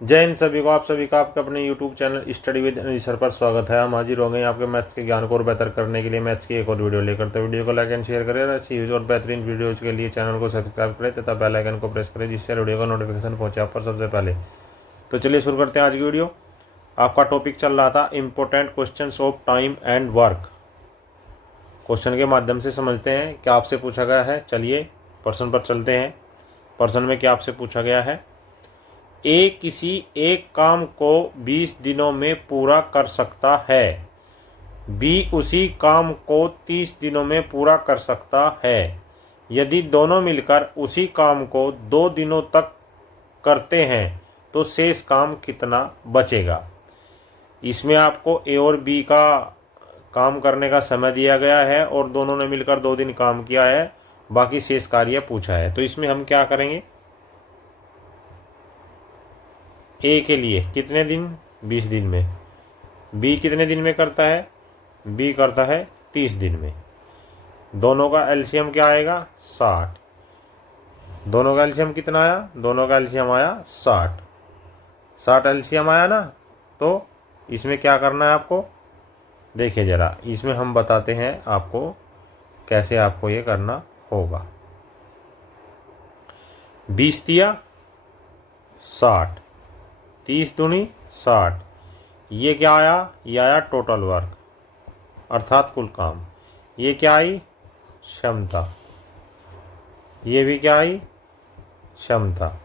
जय हिंद सभी को। आप सभी का आपके अपने YouTube channel study with Anil sir पर स्वागत है। हम हाजिर हो गए हैं आपके मैथ्स के ज्ञान को और बेहतर करने के लिए मैथ्स की एक और वीडियो लेकर। तो वीडियो को लाइक एंड शेयर करें और अच्छी यूज और बेहतरीन वीडियोज के लिए चैनल को सब्सक्राइब करें तथा बेल आइकन को प्रेस करें जिससे वीडियो का नोटिफिकेशन पहुंचे आप पर सबसे पहले। तो चलिए शुरू करते हैं आज की वीडियो। आपका टॉपिक चल रहा था important question of time and work. Question के माध्यम से समझते हैं क्या आपसे पूछा गया है। चलिए प्रश्न पर चलते हैं। प्रश्न में क्या आपसे पूछा गया है। ए किसी एक काम को 20 दिनों में पूरा कर सकता है। बी उसी काम को 30 दिनों में पूरा कर सकता है। यदि दोनों मिलकर उसी काम को 2 दिनों तक करते हैं तो शेष काम कितना बचेगा। इसमें आपको ए और बी का काम करने का समय दिया गया है और दोनों ने मिलकर 2 दिन काम किया है, बाकी शेष कार्य पूछा है। तो इसमें हम क्या करेंगे, ए के लिए कितने दिन, 20 दिन में। बी कितने दिन में करता है, बी करता है 30 दिन में। दोनों का एलसीएम क्या आएगा, 60। दोनों का एलसीएम कितना आया, दोनों का एलसीएम आया 60। 60 एलसीएम आया ना। तो इसमें क्या करना है आपको, देखिए ज़रा, इसमें हम बताते हैं आपको कैसे आपको ये करना होगा। 20 दिया 60, 30 दूनी 60। ये क्या आया, ये आया टोटल वर्क अर्थात कुल काम। ये क्या आई, क्षमता। ये भी क्या आई, क्षमता।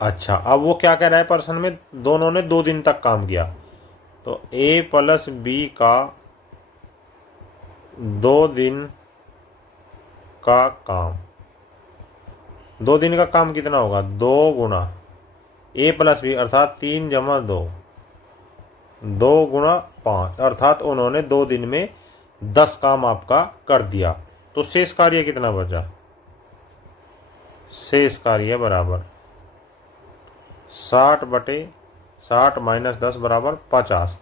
अच्छा, अब वो क्या कह रहा है प्रश्न में, दोनों ने 2 दिन तक काम किया। तो ए प्लस बी का 2 दिन का काम, 2 दिन का काम कितना होगा, 2 गुना ए प्लस बी अर्थात 3 जमा 2, 2 गुना 5 अर्थात उन्होंने 2 दिन में 10 काम आपका कर दिया। तो शेष कार्य कितना बचा, शेष कार्य बराबर 60/60 माइनस 10 बराबर 50।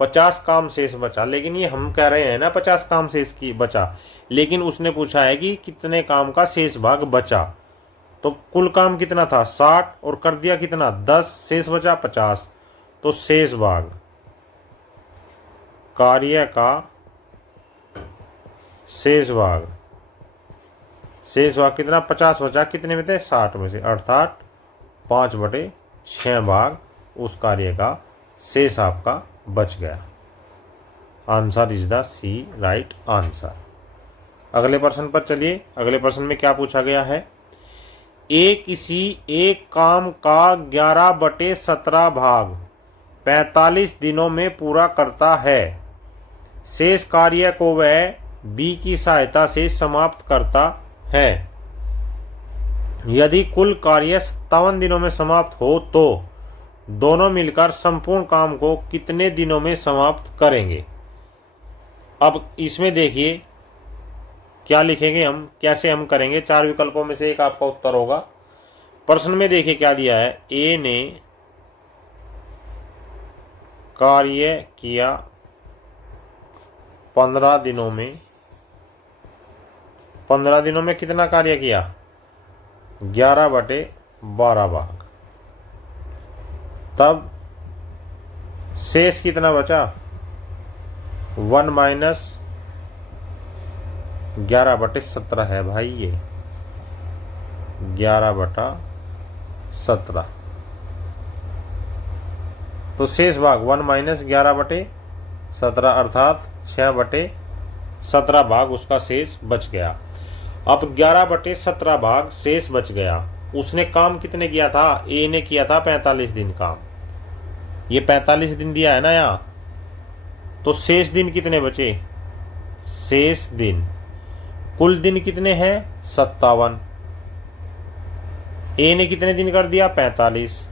50 काम शेष बचा। लेकिन ये हम कह रहे हैं ना 50 काम शेष की बचा, लेकिन उसने पूछा है कि कितने काम का शेष भाग बचा। तो कुल काम कितना था 60 और कर दिया कितना 10, शेष बचा 50। तो शेष भाग कार्य का शेष भाग कितना 50 बचा, कितने में थे 60 में से, अर्थात 5/6 भाग उस कार्य का शेष आपका बच गया। Answer is the C right answer. अगले प्रश्न पर चलिए। अगले प्रश्न में क्या पूछा गया है। ए किसी एक काम का 11/17 भाग 45 दिनों में पूरा करता है। शेष कार्य को वह बी की सहायता से समाप्त करता है। यदि कुल कार्य 57 दिनों में समाप्त हो तो दोनों मिलकर संपूर्ण काम को कितने दिनों में समाप्त करेंगे। अब इसमें देखिए क्या लिखेंगे हम, कैसे हम करेंगे। 4 विकल्पों में से एक आपका उत्तर होगा। प्रश्न में देखिए क्या दिया है। ए ने कार्य किया 15 दिनों में। 15 दिनों में कितना कार्य किया, 11/12 भाग। तब शेष कितना बचा, 1 माइनस 11/17 है भाई, ये 11/17। तो शेष भाग 1 माइनस 11/17 अर्थात 6/17 भाग उसका शेष बच गया। अब 11/17 भाग शेष बच गया। उसने काम कितने किया था, ए ने किया था 45 दिन काम। ये 45 दिन दिया है ना यहाँ। तो शेष दिन कितने बचे, शेष दिन, कुल दिन कितने हैं 57। ए ने कितने दिन कर दिया 45।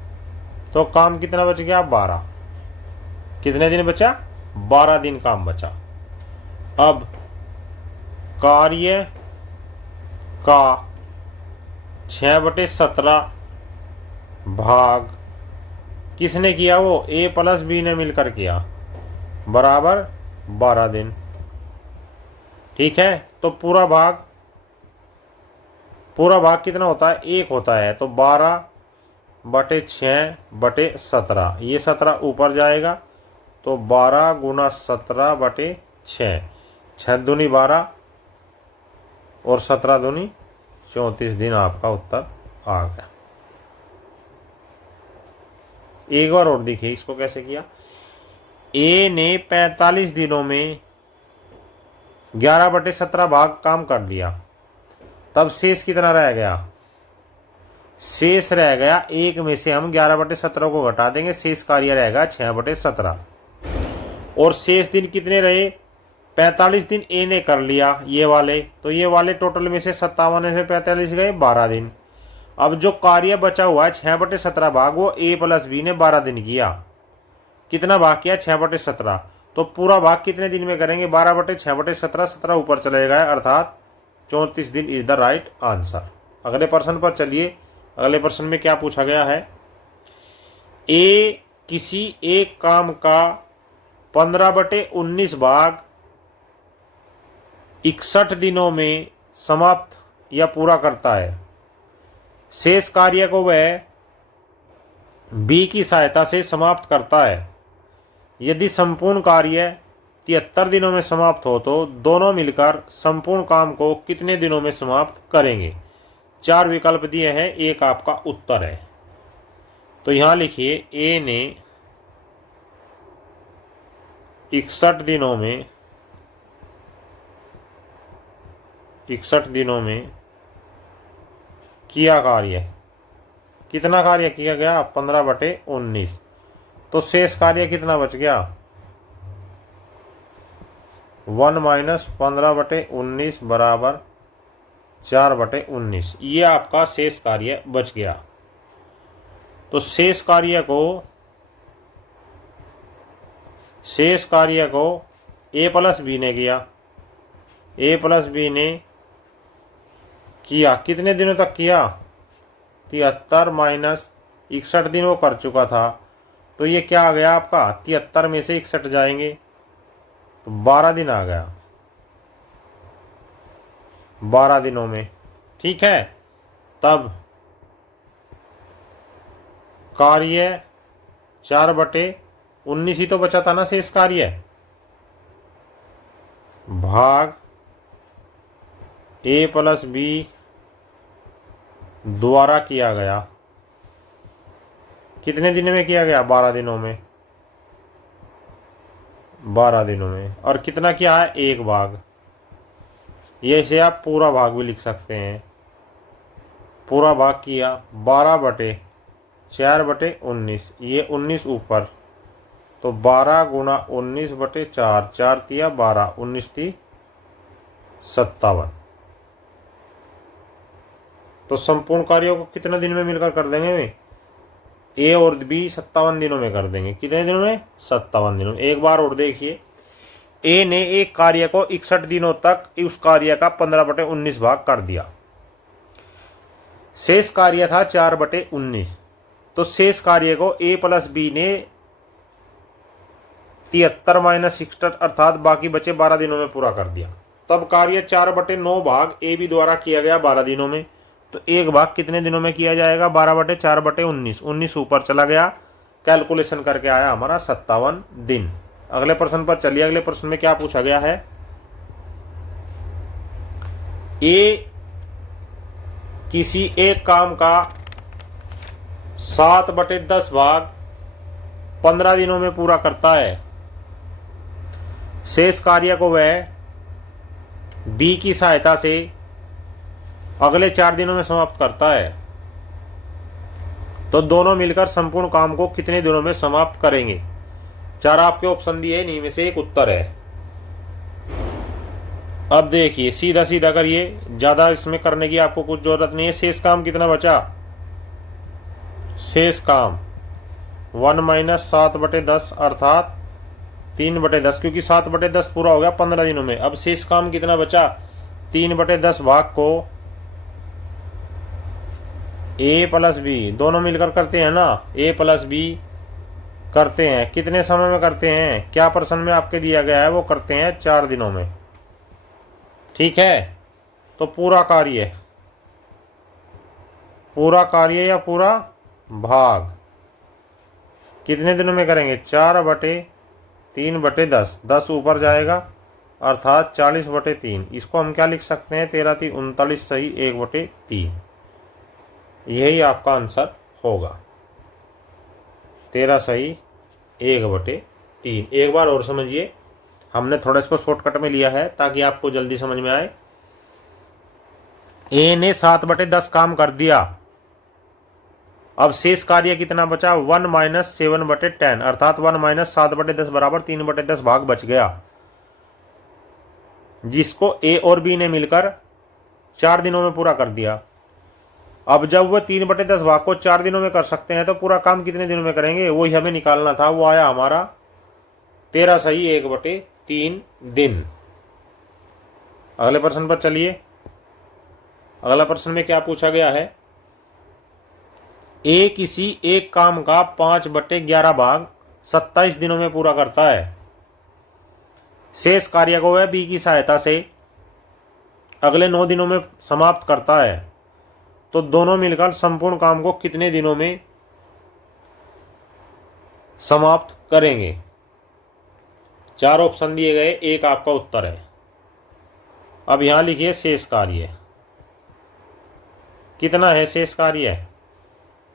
तो काम कितना बच गया 12। कितने दिन बचा, 12 दिन काम बचा। अब कार्य का 6/17 भाग किसने किया, वो ए प्लस बी ने मिलकर किया, बराबर 12 दिन। ठीक है। तो पूरा भाग कितना होता है, 1 होता है। तो 12 बटे 6 बटे 17, ये 17 ऊपर जाएगा तो 12 गुना 17 बटे 6, 6 दूनी 12 और 17 दूनी 34 दिन आपका उत्तर आ गया। एक बार और देखिए इसको कैसे किया। ए ने 45 दिनों में 11 बटे 17 भाग काम कर लिया, तब शेष कितना रह गया? शेष रह गया, एक में से हम 11 बटे 17 को घटा देंगे, शेष कार्य रहेगा 6 बटे 17। और शेष दिन कितने रहे? 45 दिन ए ने कर लिया ये वाले, तो ये वाले टोटल में से 57 में से 45 गए 12 दिन। अब जो कार्य बचा हुआ है 6 बटे 17 भाग, वो ए प्लस बी ने 12 दिन किया। कितना भाग किया? 6 बटे 17। तो पूरा भाग कितने दिन में करेंगे? 12 बटे 6 बटे 17, 17 ऊपर चले गए, अर्थात 34 दिन इज द राइट आंसर। अगले प्रश्न पर चलिए। अगले प्रश्न में क्या पूछा गया है? ए किसी एक काम का 15 बटे 19 भाग 61 दिनों में समाप्त या पूरा करता है। शेष कार्य को वह बी की सहायता से समाप्त करता है। यदि संपूर्ण कार्य 73 दिनों में समाप्त हो तो दोनों मिलकर संपूर्ण काम को कितने दिनों में समाप्त करेंगे? 4 विकल्प दिए हैं, एक आपका उत्तर है। तो यहां लिखिए ए ने 61 दिनों में किया कार्य। कितना कार्य किया गया? 15 बटे 19। तो शेष कार्य कितना बच गया? 1 माइनस 15 बटे 19 बराबर 4 बटे 19। ये आपका शेष कार्य बच गया। तो शेष कार्य को ए प्लस बी ने किया। ए प्लस बी ने किया, कितने दिनों तक किया? 73 माइनस 61 दिन वो कर चुका था, तो ये क्या आ गया आपका? 73 में से 61 जाएंगे तो 12 दिन आ गया, 12 दिनों में। ठीक है, तब कार्य 4 बटे 19 ही तो बचा था ना शेष कार्य, भाग ए प्लस बी द्वारा किया गया। कितने दिन में किया गया? 12 दिनों में। 12 दिनों में। और कितना किया है? एक भाग। ये इसे आप पूरा भाग भी लिख सकते हैं। पूरा भाग किया 12 बटे 4 बटे 19, ये 19 ऊपर, तो 12 गुना 19 बटे 4, 4 तिया 12, 19 ती 57। तो संपूर्ण कार्यों को कितने दिन में मिलकर कर देंगे वे? ए और बी 57 दिनों में कर देंगे। कितने दिनों में? 57 दिनों में। एक बार और देखिए, ए ने एक कार्य को 61 दिनों तक उस कार्य का 15 बटे 19 भाग कर दिया। शेष कार्य था 4 बटे 19, तो शेष कार्य को ए प्लस बी ने 73 माइनस 61 अर्थात बाकी बचे 12 दिनों में पूरा कर दिया। तब कार्य 4 बटे 9 भाग ए बी द्वारा किया गया 12 दिनों में, तो एक भाग कितने दिनों में किया जाएगा? 12 बटे 4 बटे 19, 19 ऊपर चला गया, कैलकुलेशन करके आया हमारा 57 दिन। अगले प्रश्न पर चलिए। अगले प्रश्न में क्या पूछा गया है? ए किसी एक काम का 7 बटे 10 भाग 15 दिनों में पूरा करता है। शेष कार्य को वह बी की सहायता से अगले 4 दिनों में समाप्त करता है, तो दोनों मिलकर संपूर्ण काम को कितने दिनों में समाप्त करेंगे? 4 आपके ऑप्शन दिए, इन्हीं में से एक उत्तर है। अब देखिए सीधा सीधा करिए, ज्यादा इसमें करने की आपको कुछ जरूरत नहीं है। शेष काम कितना बचा? शेष काम 1 माइनस 7 बटे 10 अर्थात 3 बटे 10, क्योंकि 7 बटे 10 पूरा हो गया 15 दिनों में। अब शेष काम कितना बचा? 3 बटे 10 भाग को ए प्लस बी दोनों मिलकर करते हैं ना, ए प्लस बी करते हैं। कितने समय में करते हैं? क्या प्रश्न में आपके दिया गया है? वो करते हैं 4 दिनों में। ठीक है, तो पूरा कार्य या पूरा भाग कितने दिनों में करेंगे, 4/3/10, 10 ऊपर जाएगा अर्थात 40/3। इसको हम क्या लिख सकते हैं, 13×3 = 39 सही 1/3। यही आपका आंसर होगा, 13 सही 1/3। एक बार और समझिए, हमने थोड़ा इसको शॉर्टकट में लिया है ताकि आपको जल्दी समझ में आए। ए ने 7/10 काम कर दिया, अब शेष कार्य कितना बचा, 1 - 7/10 अर्थात 1 - 7/10 बराबर 3/10 भाग बच गया, जिसको ए और बी ने मिलकर 4 दिनों में पूरा कर दिया। अब जब वह 3/10 भाग को 4 दिनों में कर सकते हैं तो पूरा काम कितने दिनों में करेंगे, वही हमें निकालना था। वो आया हमारा 13 सही 1/3 दिन। अगले प्रश्न पर चलिए। अगला प्रश्न में क्या पूछा गया है, ए किसी एक काम का 5/11 भाग 27 दिनों में पूरा करता है। शेष कार्य को वह बी की सहायता से अगले 9 दिनों में समाप्त करता है, तो दोनों मिलकर संपूर्ण काम को कितने दिनों में समाप्त करेंगे। 4 ऑप्शन दिए गए, एक आपका उत्तर है। अब यहां लिखिए शेष कार्य कितना है, शेष कार्य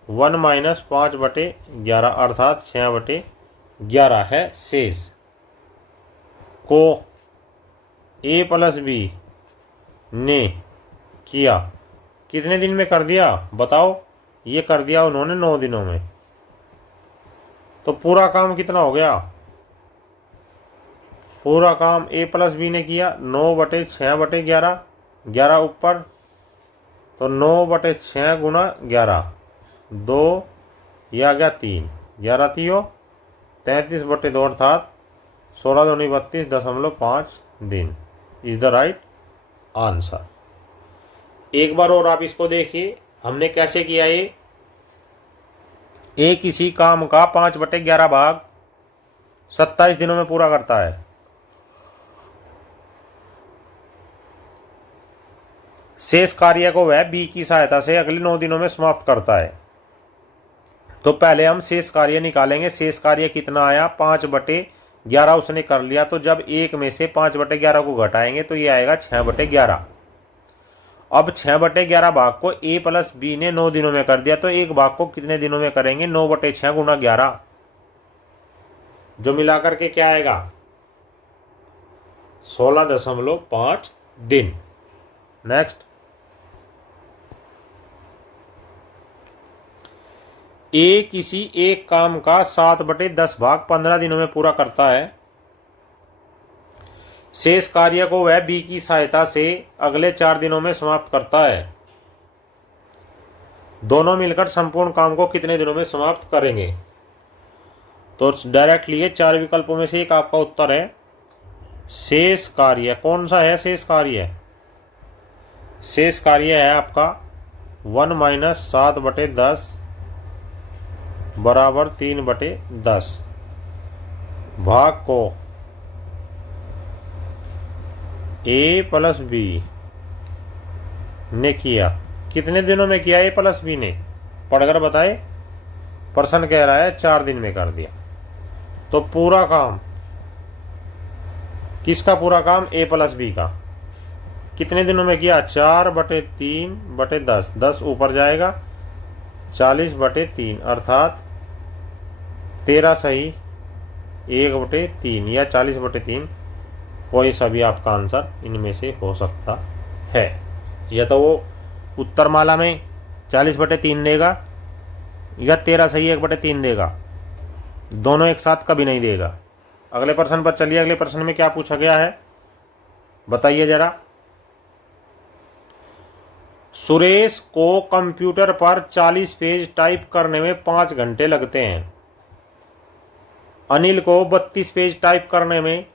1 - 5/11 अर्थात 6/11 है शेष, को ए प्लस बी ने किया कितने दिन में कर दिया बताओ, ये कर दिया उन्होंने 9 दिनों में, तो पूरा काम कितना हो गया, पूरा काम ए प्लस बी ने किया 9/6/11, 11 ऊपर तो 9/6 गुना 11, 2 यह आ गया 3, 11 3 33/2 अर्थात 16×2 = 32.5 दिन इज द राइट आंसर। एक बार और आप इसको देखिए, हमने कैसे किया ये, ए किसी काम का 5/11 भाग 27 दिनों में पूरा करता है। शेष कार्य को वह बी की सहायता से अगले 9 दिनों में समाप्त करता है। तो पहले हम शेष कार्य निकालेंगे। शेष कार्य कितना आया, 5/11 उसने कर लिया, तो जब एक में से 5/11 को घटाएंगे तो ये आएगा 6/11। अब 6/11 भाग को ए प्लस बी ने 9 दिनों में कर दिया, तो एक भाग को कितने दिनों में करेंगे, 9/6 गुना 11, जो मिलाकर के क्या आएगा 16.5 दिन। नेक्स्ट, ए किसी एक काम का 7/10 भाग 15 दिनों में पूरा करता है। शेष कार्य को वह बी की सहायता से अगले 4 दिनों में समाप्त करता है। दोनों मिलकर संपूर्ण काम को कितने दिनों में समाप्त करेंगे। तो डायरेक्टली ये 4 विकल्पों में से एक आपका उत्तर है शेष कार्य। कौन सा है शेष कार्य, शेष कार्य है आपका 1 - 7/10 बराबर 3/10 भाग को ए प्लस बी ने किया कितने दिनों में किया, ए प्लस बी ने पढ़कर बताए। प्रश्न कह रहा है 4 दिन में कर दिया, तो पूरा काम किसका, पूरा काम ए प्लस बी का कितने दिनों में किया, 4/3/10, 10 ऊपर जाएगा 40/3 अर्थात 13 सही 1/3 या 40/3, कोई सा भी आपका आंसर इनमें से हो सकता है। या तो वो उत्तरमाला में 40/3 देगा या 13 सही 1/3 देगा, दोनों एक साथ कभी नहीं देगा। अगले प्रश्न पर चलिए। अगले प्रश्न में क्या पूछा गया है बताइए जरा। सुरेश को कंप्यूटर पर 40 पेज टाइप करने में 5 घंटे लगते हैं। अनिल को 32 पेज टाइप करने में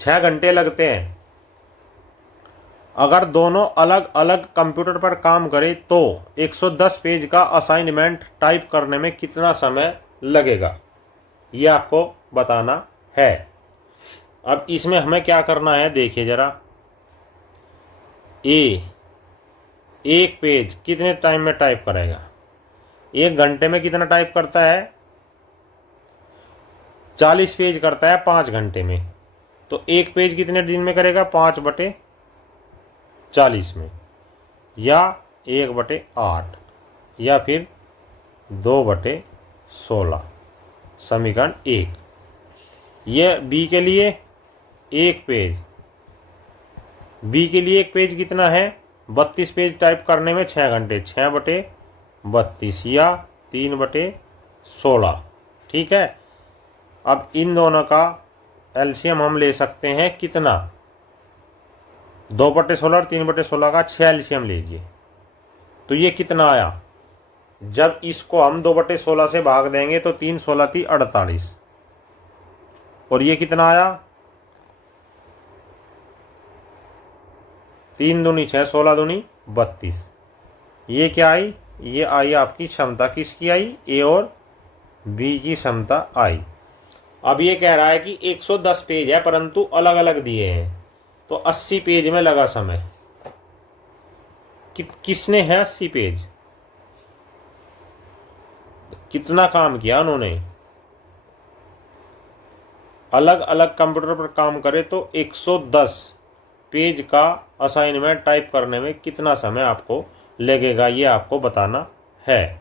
6 घंटे लगते हैं। अगर दोनों अलग अलग कंप्यूटर पर काम करें तो 110 पेज का असाइनमेंट टाइप करने में कितना समय लगेगा, यह आपको बताना है। अब इसमें हमें क्या करना है देखिए जरा। ए एक पेज कितने टाइम में टाइप करेगा? 1 घंटे में कितना टाइप करता है? 40 पेज करता है 5 घंटे में। तो एक पेज कितने दिन में करेगा? 5/40 में, या 1/8, या फिर 2/16। समीकरण 1। यह बी के लिए एक पेज, बी के लिए एक पेज कितना है? 32 पेज टाइप करने में 6 घंटे, 6/32 या 3/16। ठीक है। अब इन दोनों का एलसीएम हम ले सकते हैं कितना? 2/16 और 3/16 का 6 एलसीएम लीजिए। तो ये कितना आया? जब इसको हम 2/16 से भाग देंगे तो 3 16 थी 48, और ये कितना आया? 3 दूनी 6, 16 दूनी 32। ये क्या आई? ये आई आपकी क्षमता। किसकी आई? ए और बी की क्षमता आई। अब ये कह रहा है कि 110 पेज है परंतु अलग अलग दिए हैं, तो 80 पेज में लगा समय। किसने है 80 पेज? कितना काम किया उन्होंने? अलग अलग कंप्यूटर पर काम करे तो 110 पेज का असाइनमेंट टाइप करने में कितना समय आपको लगेगा, ये आपको बताना है।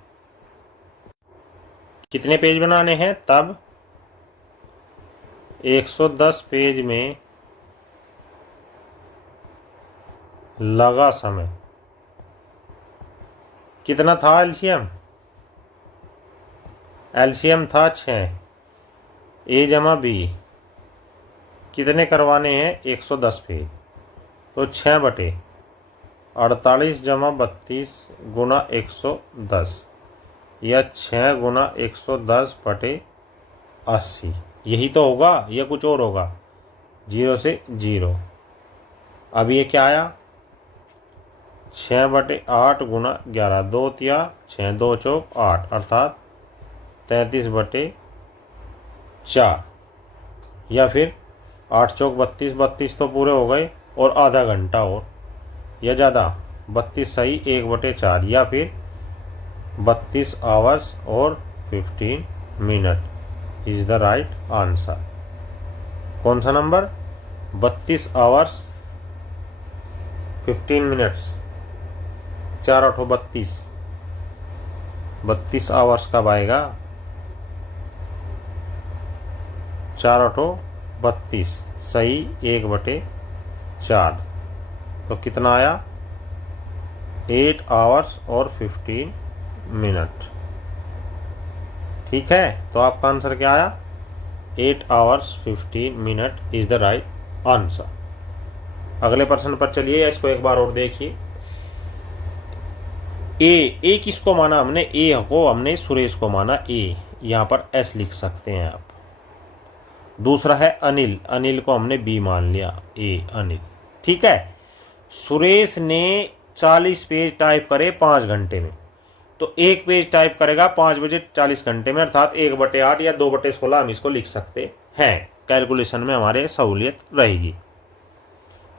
कितने पेज बनाने हैं? तब 110 पेज में लगा समय कितना था? एलसीएम था 6। ए जमा बी कितने करवाने हैं? 110 पेज। तो 6/48 जमा 32 गुना 110, या 6 गुना 110/80। यही तो होगा, यह कुछ और होगा। 0 से 0। अब ये क्या आया? 6/8 गुना 11, 2 तिया 6, 2 चौक 8, अर्थात 33/4, या फिर 8 चौक 32, 32 तो पूरे हो गए, और आधा घंटा और, या ज़्यादा 32 सही 1/4, या फिर 32 आवर्स और 15 minute is the right answer. कौन सा नंबर? 32 hours 15 minutes. 4 8 32, 32 आवर्स कब आएगा? 4 8 32 सही 1/4। तो कितना आया? 8 आवर्स और 15 मिनट। ठीक है। तो आपका आंसर क्या आया? 8 hours 15 minute is the right answer. अगले प्रश्न पर चलिए, इसको एक बार और देखिए। ए किसको माना हमने? ए को हमने सुरेश को माना। ए यहाँ पर एस लिख सकते हैं आप। दूसरा है अनिल, अनिल को हमने बी मान लिया। ए अनिल। ठीक है। सुरेश ने 40 पेज टाइप करे 5 घंटे में, तो एक पेज टाइप करेगा 5 बजे 40 घंटे में, अर्थात 1/8 या 2/16 हम इसको लिख सकते हैं। कैलकुलेशन में हमारे सहूलियत रहेगी।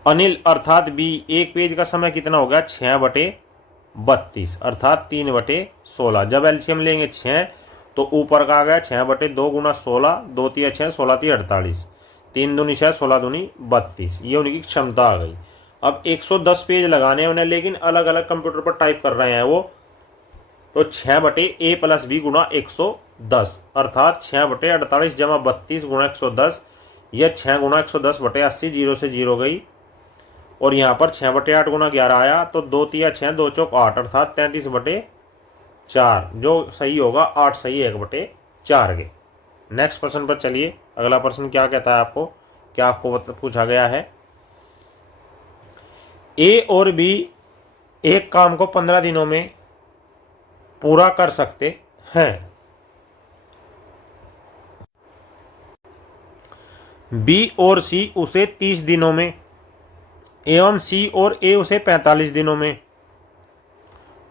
अनिल अर्थात बी, एक पेज का समय कितना हो गया? 6/32, अर्थात 3/16। जब एलसीएम लेंगे 6, तो ऊपर का आ गया 6/2 गुना 16, 2 तिया 6, 16 तिया 48, 3 दूनी 6, 16 दूनी 32। ये उनकी क्षमता आ गई। अब 110 पेज लगाने उन्हें, लेकिन अलग अलग कंप्यूटर पर टाइप कर रहे हैं वो, तो 6/a + b गुना 110, अर्थात 6/48 जमा 32 गुना 110, यह 6 गुना 110/80, 0 से 0 गई, और यहाँ पर 6/8 गुना 11 आया, तो 2 तिया 6, 2 चौक 8, अर्थात 33/4, जो सही होगा 8 सही 1/4 के। नेक्स्ट प्रश्न पर चलिए। अगला प्रश्न क्या कहता है आपको? क्या आपको पूछा गया है? ए और बी एक काम को 15 दिनों में पूरा कर सकते हैं। बी और सी उसे 30 दिनों में, एवं सी और ए उसे 45 दिनों में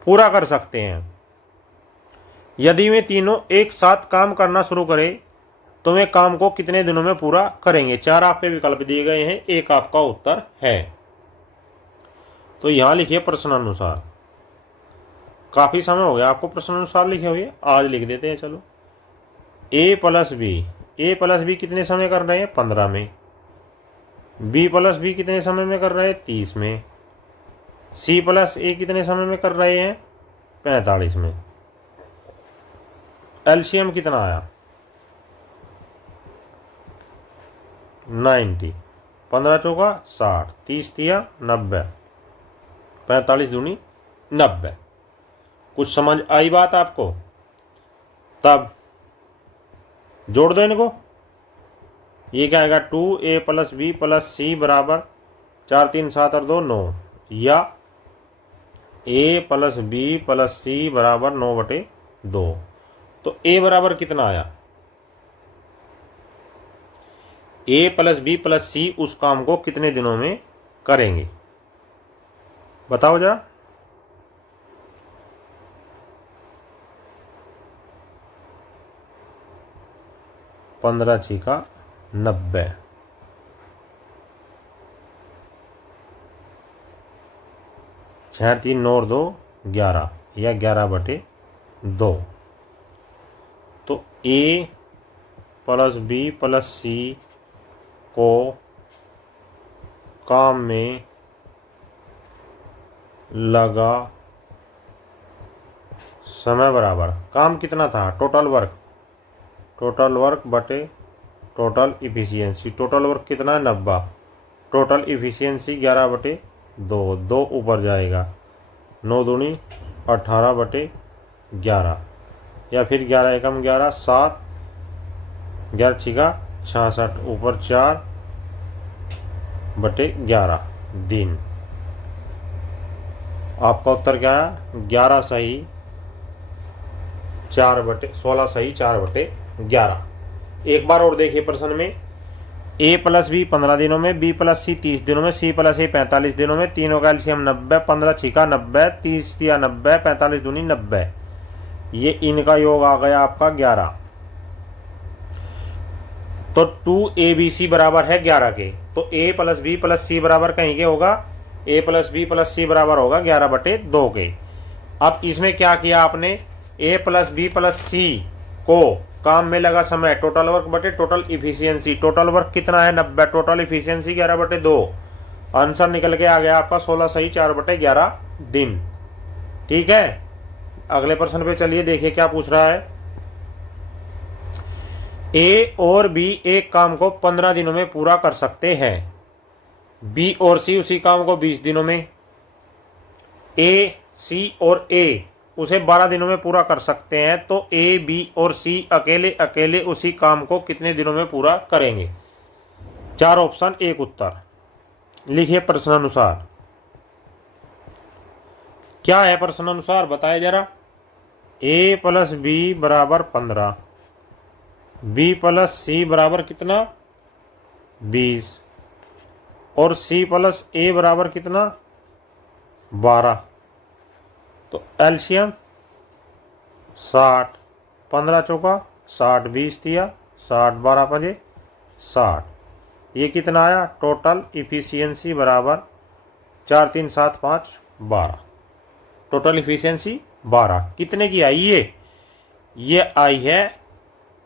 पूरा कर सकते हैं। यदि वे तीनों एक साथ काम करना शुरू करें तो वे काम को कितने दिनों में पूरा करेंगे? 4 आपके विकल्प दिए गए हैं, एक आपका उत्तर है। तो यहां लिखिए प्रश्नानुसार। काफ़ी समय हो गया आपको प्रश्न अनुसार लिखे हुए, आज लिख देते हैं। चलो ए प्लस बी कितने समय कर रहे हैं 15 में, बी प्लस बी कितने समय में कर रहे हैं 30 में, सी प्लस ए कितने समय में कर रहे हैं 45 में। एलसीएम कितना आया 90, 15 चौका 60, 30 तिया 90, 45 दूनी 90। कुछ समझ आई बात आपको? तब जोड़ दो इनको। ये क्या आएगा 2a प्लस बी प्लस सी बराबर 4 3 7 और 2 9, या a प्लस बी प्लस सी बराबर 9/2। तो a बराबर कितना आया? a प्लस बी प्लस सी उस काम को कितने दिनों में करेंगे बताओ जरा। पंद्रह छिका 90, 6 3 9 और 2 11, या 11/2। तो a प्लस बी प्लस सी को काम में लगा समय बराबर, काम कितना था टोटल वर्क बटे टोटल इफिशियंसी। टोटल वर्क कितना है 90, टोटल इफिशियंसी 11/2, 2 ऊपर जाएगा, 9 दूनी 18/11, या फिर 11 एकम 11 7, 11 छिका 66, ऊपर 4/11 दिन। आपका उत्तर क्या है 11 सही 16 सही 4/11। एक बार और देखिए प्रश्न में, a प्लस बी 15 दिनों में, b प्लस सी 30 दिनों में, c प्लस ए 45 दिनों में, तीनों का एलसीएम 90, 15 छिका 90, 30 तिया 90, 45 दूनी 90। ये इनका योग आ गया आपका 11। तो 2abc बराबर है 11 के, तो a प्लस बी प्लस सी बराबर कहीं के होगा, a प्लस बी प्लस सी बराबर होगा 11/2 के। अब इसमें क्या किया आपने, a प्लस बी प्लस सी को काम में लगा समय टोटल वर्क बटे टोटल इफिशियंसी। टोटल वर्क कितना है 90, टोटल इफिशियंसी 11/2। आंसर निकल के आ गया आपका 16 सही 4/11 दिन। ठीक है, अगले प्रश्न पे चलिए, देखिए क्या पूछ रहा है। ए और बी एक काम को 15 दिनों में पूरा कर सकते हैं, बी और सी उसी काम को 20 दिनों में, ए सी और ए उसे 12 दिनों में पूरा कर सकते हैं, तो ए बी और सी अकेले अकेले उसी काम को कितने दिनों में पूरा करेंगे। 4 ऑप्शन 1 उत्तर। लिखिए प्रश्नानुसार क्या है, प्रश्नानुसार बताए जरा। a प्लस बी बराबर 15, बी प्लस सी बराबर कितना 20, और सी प्लस ए बराबर कितना 12। तो एलसीएम 60, 15 चौका 60, 20 दिया 60, 12 पंजे 60। ये कितना आया टोटल इफिशियंसी बराबर 4 3 7 5 12। टोटल इफिशियंसी 12 कितने की आई? ये आई है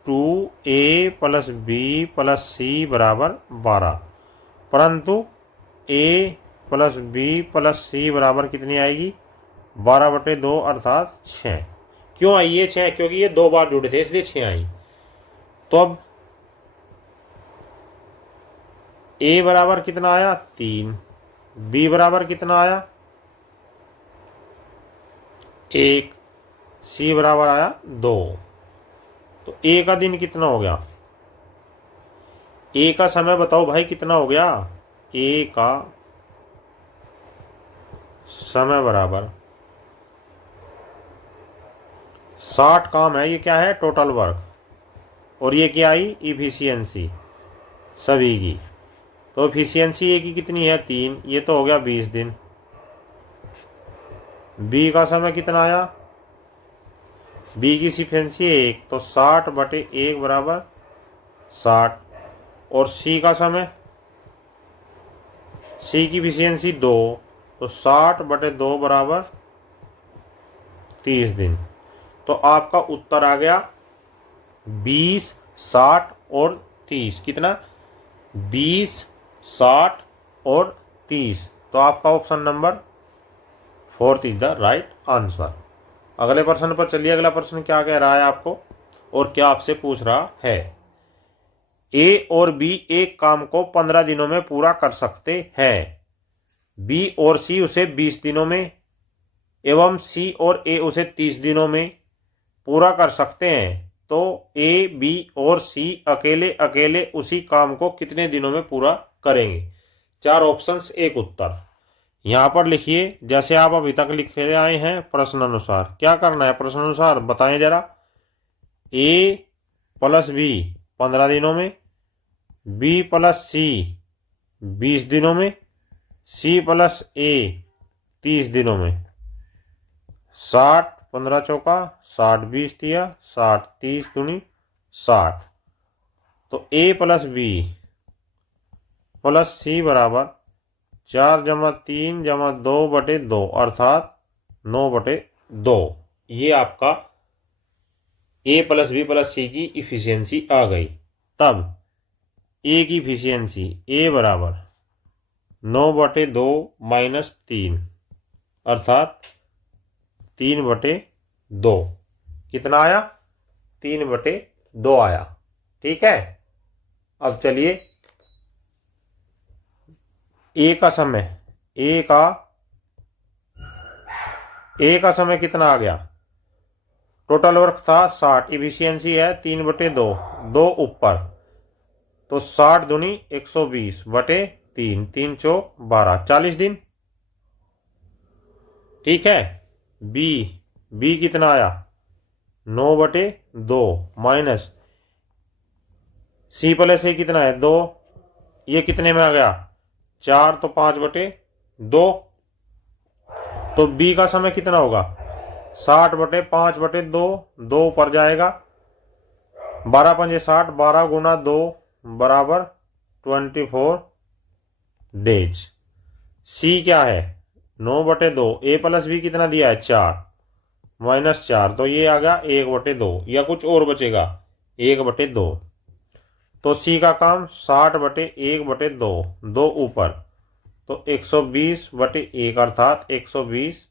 2a प्लस बी प्लस सी बराबर 12, परंतु a प्लस बी प्लस सी बराबर कितनी आएगी 12/2 अर्थात 6। क्यों आई ये 6? क्योंकि ये 2 बार जुड़े थे इसलिए 6 आई। तो अब a बराबर कितना आया 3, b बराबर कितना आया 1, c बराबर आया 2। तो a का दिन कितना हो गया, a का समय बताओ भाई कितना हो गया। a का समय बराबर 60 काम है, ये क्या है टोटल वर्क, और ये क्या आई इफिशियंसी सभी की। तो इफिशियंसी ए की कितनी है 3, ये तो हो गया 20 दिन। बी का समय कितना आया, बी की इफिशियंसी 1, तो 60/1 बराबर 60। और सी का समय, सी की इफिशियंसी 2, तो 60/2 बराबर 30 दिन। तो आपका उत्तर आ गया 20, 60 और 30। कितना? 20, 60 और 30। तो आपका option number 4 is the right answer. अगले प्रश्न पर चलिए। अगला प्रश्न क्या कह रहा है आपको और क्या आपसे पूछ रहा है। ए और बी एक काम को 15 दिनों में पूरा कर सकते हैं। बी और सी उसे 20 दिनों में एवं सी और ए उसे 30 दिनों में पूरा कर सकते हैं। तो ए, बी और सी अकेले अकेले उसी काम को कितने दिनों में पूरा करेंगे? 4 ऑप्शंस, एक उत्तर। यहां पर लिखिए जैसे आप अभी तक लिखे आए हैं प्रश्न अनुसार। क्या करना है प्रश्न अनुसार बताएं जरा। ए प्लस बी 15 दिनों में, बी प्लस सी 20 दिनों में, सी प्लस ए 30 दिनों में। 60 15 चौका 60 20 दिया, 60 30 दूनी 60। तो ए प्लस बी प्लस सी बराबर 4 जमा 3 जमा 2/2 अर्थात 9/2। ये आपका ए प्लस बी प्लस सी की इफिशियंसी आ गई। तब ए की इफिशियंसी ए बराबर 9/2 माइनस 3 अर्थात 3/2। कितना आया? 3/2 आया। ठीक है। अब चलिए ए का समय, ए का समय कितना आ गया? टोटल वर्क था 60, इफिशियंसी है 3/2, 2 ऊपर। तो 60 दूनी 120/3, 3 चौक 12, 40 दिन। ठीक है। बी कितना आया? 9/2 माइनस सी प्लस ए कितना है? 2। ये कितने में आ गया? 4। तो 5/2। तो बी का समय कितना होगा? 60/5/2, 2 ऊपर जाएगा। 12 पंजे 60, 12 गुना 2 बराबर 24 डेज। सी क्या है? 9/2। ए प्लस बी कितना दिया है? 4 माइनस 4। तो ये आ गया 1/2 या कुछ और बचेगा? 1/2। तो सी का काम 60/1/2, 2 ऊपर। तो 120/1 अर्थात 120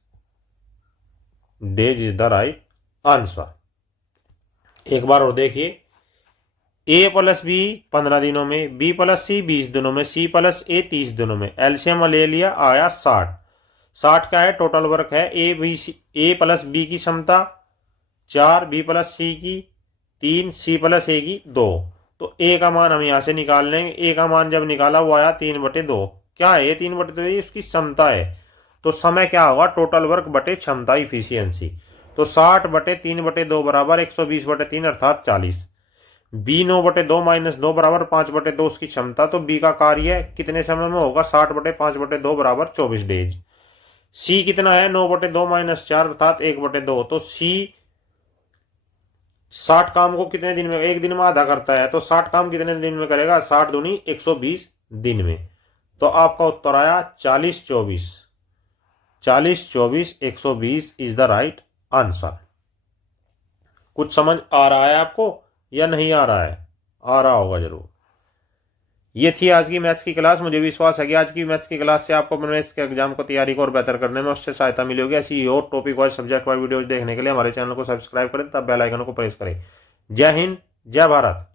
days is the right answer. एक बार और देखिए। ए प्लस बी 15 दिनों में, बी प्लस सी 20 दिनों में, सी प्लस ए 30 दिनों में। एलसीएम ले लिया, आया 60। 60 का है टोटल वर्क है। ए प्लस बी की क्षमता 4, बी प्लस सी की 3, सी प्लस ए की 2। तो ए का मान हम यहां से निकाल लेंगे। ए का मान जब निकाला वो आया 3/2। क्या है? 3/2 उसकी क्षमता है। तो समय क्या होगा? टोटल वर्क बटे क्षमता, इफिशियंसी। तो 60/3/2 बराबर 120/3 अर्थात 40। बी 9/2 माइनस 2 बराबर 5/2 उसकी क्षमता। तो बी का कार्य कितने समय में होगा? 60/5/2 बराबर 24 डेज। सी कितना है? 9/2 माइनस 4 अर्थात 1/2। तो सी 60 काम को कितने दिन में? एक दिन में आधा करता है। तो 60 काम कितने दिन में करेगा? 60 दूनी 120 दिन में। तो आपका उत्तर आया 40/24। 40/24 120 इज द राइट आंसर। कुछ समझ आ रहा है आपको या नहीं आ रहा है? आ रहा होगा जरूर। ये थी आज की मैथ्स की क्लास। मुझे विश्वास है कि आज की मैथ्स की क्लास से आपको मैथ्स के एग्जाम को तैयारी को और बेहतर करने में उससे सहायता मिली होगी। ऐसी और topic wise subject wise videos देखने के लिए हमारे चैनल को सब्सक्राइब करें, तब बेल आइकन को प्रेस करें। जय हिंद, जय भारत।